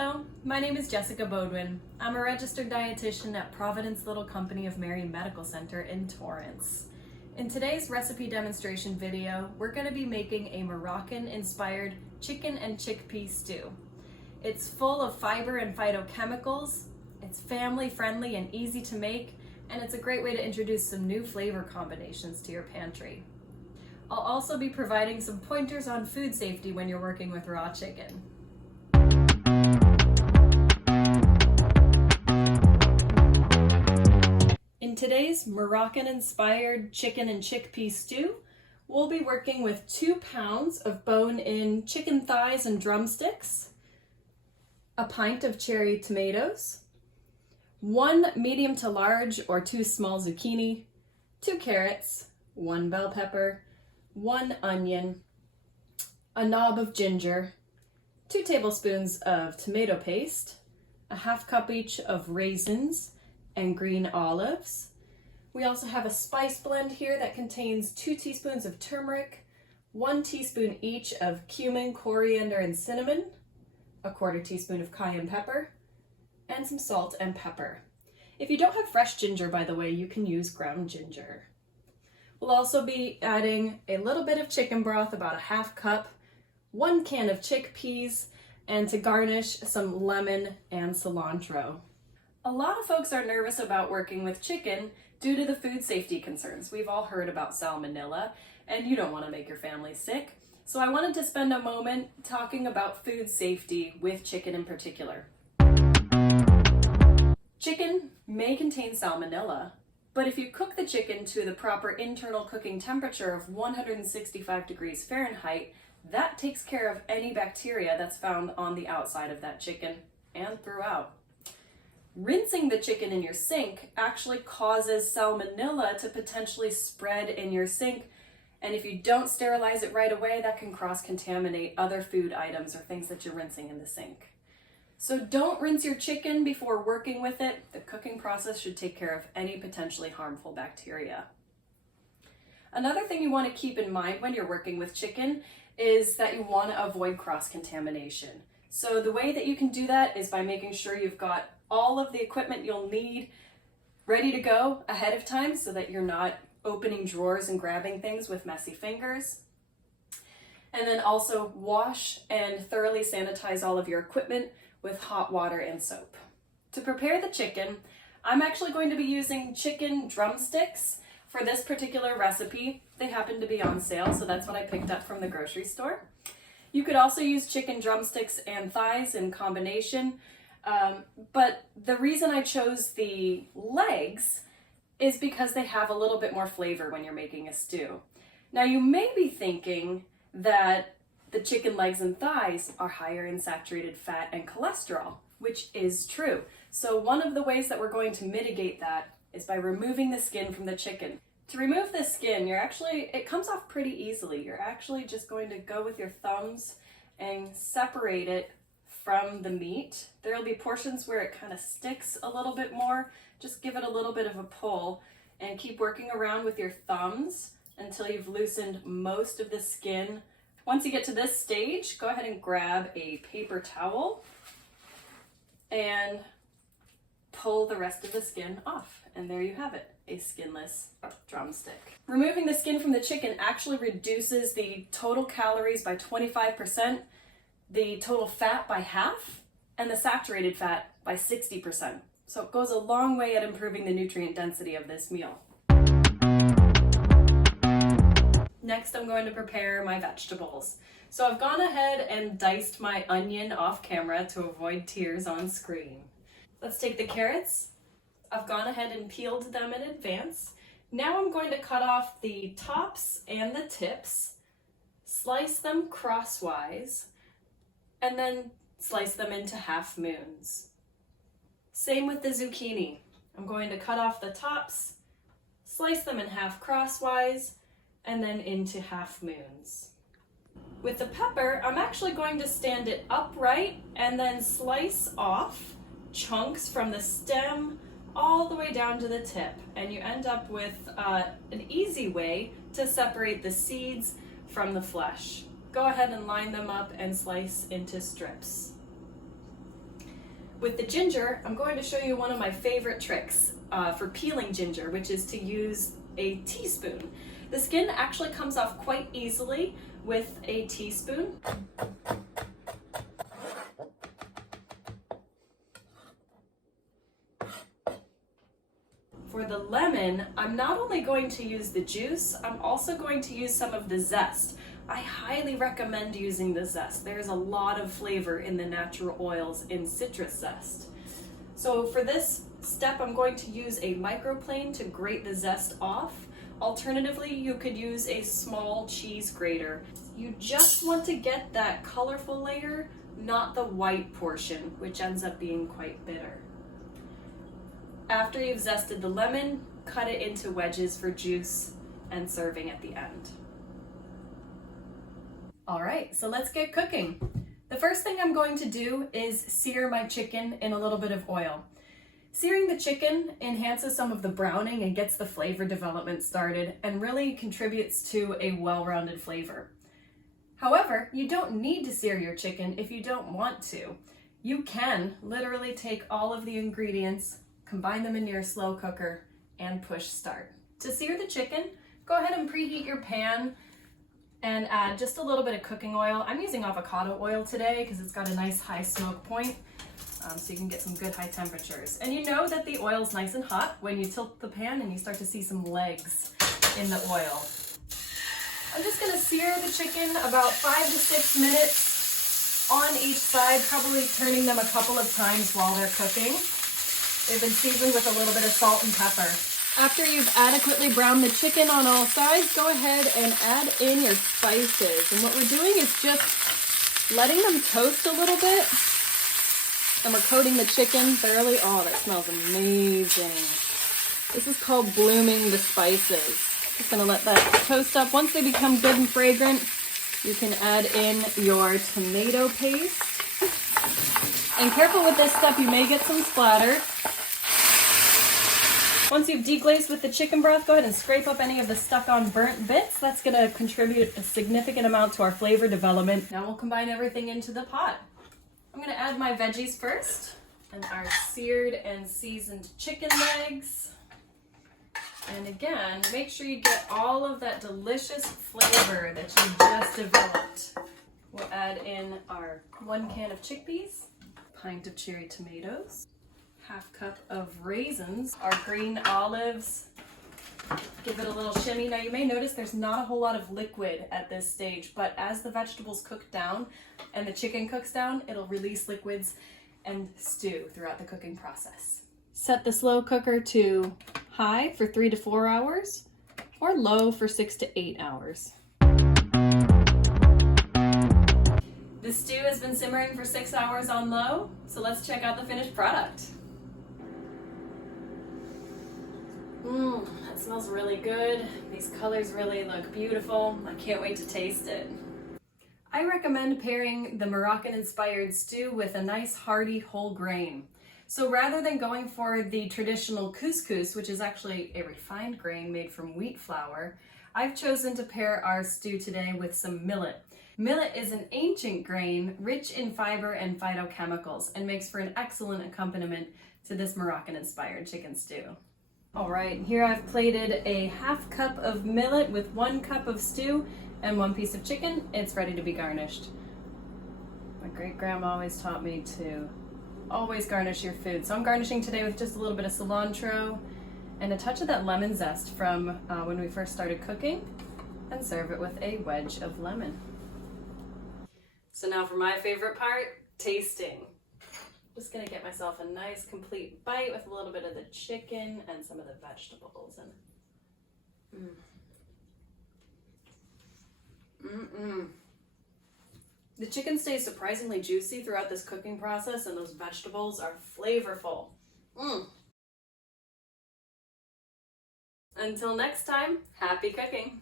Hello, my name is Jessica Bodwin. I'm a registered dietitian at Providence Little Company of Mary Medical Center in Torrance. In today's recipe demonstration video, we're going to be making a Moroccan-inspired chicken and chickpea stew. It's full of fiber and phytochemicals, it's family-friendly and easy to make, and it's a great way to introduce some new flavor combinations to your pantry. I'll also be providing some pointers on food safety when you're working with raw chicken. In today's Moroccan-inspired chicken and chickpea stew, we'll be working with 2 pounds of bone-in chicken thighs and drumsticks, a pint of cherry tomatoes, 1 medium to large or 2 small zucchini, 2 carrots, 1 bell pepper, 1 onion, a knob of ginger, 2 tablespoons of tomato paste, a ½ cup each of raisins and green olives. We also have a spice blend here that contains 2 teaspoons of turmeric, 1 teaspoon each of cumin, coriander, and cinnamon, a ¼ teaspoon of cayenne pepper, and some salt and pepper. If you don't have fresh ginger, by the way, you can use ground ginger. We'll also be adding a little bit of chicken broth, about a ½ cup, 1 can of chickpeas, and to garnish, some lemon and cilantro. A lot of folks are nervous about working with chicken due to the food safety concerns. We've all heard about salmonella, and you don't want to make your family sick. So I wanted to spend a moment talking about food safety with chicken in particular. Chicken may contain salmonella, but if you cook the chicken to the proper internal cooking temperature of 165 degrees Fahrenheit, that takes care of any bacteria that's found on the outside of that chicken and throughout. Rinsing the chicken in your sink actually causes salmonella to potentially spread in your sink, and if you don't sterilize it right away, that can cross-contaminate other food items or things that you're rinsing in the sink. So don't rinse your chicken before working with it. The cooking process should take care of any potentially harmful bacteria. Another thing you want to keep in mind when you're working with chicken is that you want to avoid cross-contamination. So the way that you can do that is by making sure you've got all of the equipment you'll need ready to go ahead of time so that you're not opening drawers and grabbing things with messy fingers. And then also wash and thoroughly sanitize all of your equipment with hot water and soap. To prepare the chicken, I'm actually going to be using chicken drumsticks for this particular recipe. They happen to be on sale, so that's what I picked up from the grocery store. You could also use chicken drumsticks and thighs in combination, but the reason I chose the legs is because they have a little bit more flavor when you're making a stew. Now you may be thinking that the chicken legs and thighs are higher in saturated fat and cholesterol, which is true. So one of the ways that we're going to mitigate that is by removing the skin from the chicken. To remove the skin, it comes off pretty easily. You're actually just going to go with your thumbs and separate it from the meat. There'll be portions where it kind of sticks a little bit more. Just give it a little bit of a pull and keep working around with your thumbs until you've loosened most of the skin. Once you get to this stage, go ahead and grab a paper towel and pull the rest of the skin off. And there you have it, a skinless drumstick. Removing the skin from the chicken actually reduces the total calories by 25%, the total fat by half, and the saturated fat by 60%. So it goes a long way at improving the nutrient density of this meal. Next, I'm going to prepare my vegetables. So I've gone ahead and diced my onion off camera to avoid tears on screen. Let's take the carrots. I've gone ahead and peeled them in advance. Now I'm going to cut off the tops and the tips, slice them crosswise, and then slice them into half moons. Same with the zucchini. I'm going to cut off the tops, slice them in half crosswise, and then into half moons. With the pepper, I'm actually going to stand it upright and then slice off chunks from the stem all the way down to the tip, and you end up with an easy way to separate the seeds from the flesh. Go ahead and line them up and slice into strips. With the ginger, I'm going to show you one of my favorite tricks for peeling ginger, which is to use a teaspoon. The skin actually comes off quite easily with a teaspoon. For the lemon, I'm not only going to use the juice, I'm also going to use some of the zest. I highly recommend using the zest. There's a lot of flavor in the natural oils in citrus zest. So for this step, I'm going to use a microplane to grate the zest off. Alternatively, you could use a small cheese grater. You just want to get that colorful layer, not the white portion, which ends up being quite bitter. After you've zested the lemon, cut it into wedges for juice and serving at the end. All right, so let's get cooking. The first thing I'm going to do is sear my chicken in a little bit of oil. Searing the chicken enhances some of the browning and gets the flavor development started and really contributes to a well-rounded flavor. However, you don't need to sear your chicken if you don't want to. You can literally take all of the ingredients, combine them in your slow cooker, and push start. To sear the chicken, go ahead and preheat your pan and add just a little bit of cooking oil. I'm using avocado oil today because it's got a nice high smoke point, so you can get some good high temperatures. And you know that the oil's nice and hot when you tilt the pan and you start to see some legs in the oil. I'm just gonna sear the chicken about 5 to 6 minutes on each side, probably turning them a couple of times while they're cooking. They've been seasoned with a little bit of salt and pepper. After you've adequately browned the chicken on all sides, go ahead and add in your spices. And what we're doing is just letting them toast a little bit. And we're coating the chicken thoroughly. Oh, that smells amazing. This is called blooming the spices. Just gonna let that toast up. Once they become good and fragrant, you can add in your tomato paste. And careful with this step, you may get some splatter. Once you've deglazed with the chicken broth, go ahead and scrape up any of the stuck-on burnt bits. That's going to contribute a significant amount to our flavor development. Now we'll combine everything into the pot. I'm going to add my veggies first, and our seared and seasoned chicken legs. And again, make sure you get all of that delicious flavor that you just developed. We'll add in our 1 can of chickpeas, pint of cherry tomatoes, half cup of raisins, our green olives. Give it a little shimmy. Now you may notice there's not a whole lot of liquid at this stage, but as the vegetables cook down and the chicken cooks down, it'll release liquids and stew throughout the cooking process. Set the slow cooker to high for 3 to 4 hours or low for 6 to 8 hours. The stew has been simmering for 6 hours on low, so let's check out the finished product. That smells really good. These colors really look beautiful. I can't wait to taste it. I recommend pairing the Moroccan-inspired stew with a nice hearty whole grain. So rather than going for the traditional couscous, which is actually a refined grain made from wheat flour, I've chosen to pair our stew today with some millet. Millet is an ancient grain rich in fiber and phytochemicals and makes for an excellent accompaniment to this Moroccan-inspired chicken stew. All right, here I've plated a half cup of millet with 1 cup of stew and 1 piece of chicken. It's ready to be garnished. My great-grandma always taught me to always garnish your food. So I'm garnishing today with just a little bit of cilantro and a touch of that lemon zest from when we first started cooking, and serve it with a wedge of lemon. So now for my favorite part, tasting. Just gonna get myself a nice complete bite with a little bit of the chicken and some of the vegetables. And the chicken stays surprisingly juicy throughout this cooking process, and those vegetables are flavorful. Until next time, happy cooking.